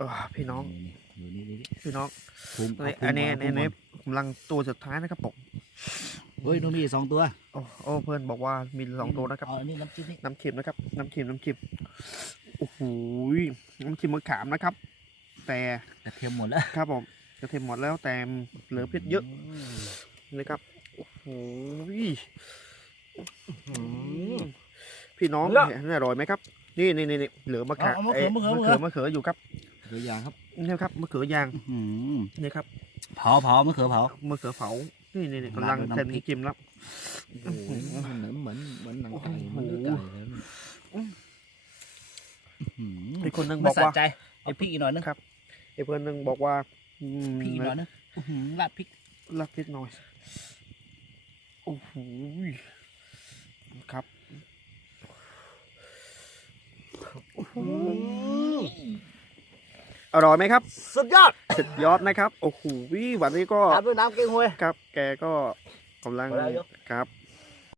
เออพี่น้องนี่นี่นี่นี่พี่น้องภูมิในเาภูมิอันนี้ก่ในนี้กำลังตัวสุดท้ายนะครับผมเฮ้ยโนมีสองตัวโอ้โอ้เพื่อนบอกว่ามีสองตัวนะครับเอาอันนี้น้ำจิ้มนี่น้ำเค็มนะครับ น้ำเค็มน้ำเค็มโอ้โหน้ำเค็มมะขามนะครับ แต่แต่เค็มหมดแล้วครับผมกระเทียมหมดแล้วแต่เหลือเผ็ดเยอะนะครับโอ้โหพี่น้องเห็นอร่อยไหมครับ นี่นี่นี่นี่เหลือมะขามเอามะเอ้เขืยอมะเขืมะอเขือมะเขืออยู่ครับ ตัวอย่างครับนี่ครับมะเขือยางอื้อหือนี่ครับ เผาเผามะเขือเผามะเขือเผา นี่นี่นี่กำลังราดด้วยเต็มน้ำพริกจิ้มแล้วโอ้โหมันเหมือนเหมือนเหมือนหนังไก่โอ้โหมันเนื้อไก่เลยอื้อหืออีกคนนึงบไม่อกสะว่าใจเอาพริกอีกหน่อยนึงอีกคนนึงบอกว่าอืมพริกอีกหน่อยนึงอื้อหือราดพริกรักนิดหน่อยโอ้โหครับอ ร่อยไหมครับ สุดยอด สุดยอดนะครับ โอ้โหวันนี้ก็ตามด้วยน้ำเก๊กฮวย ครับ แกก็กำลังพอแล้วยกครับ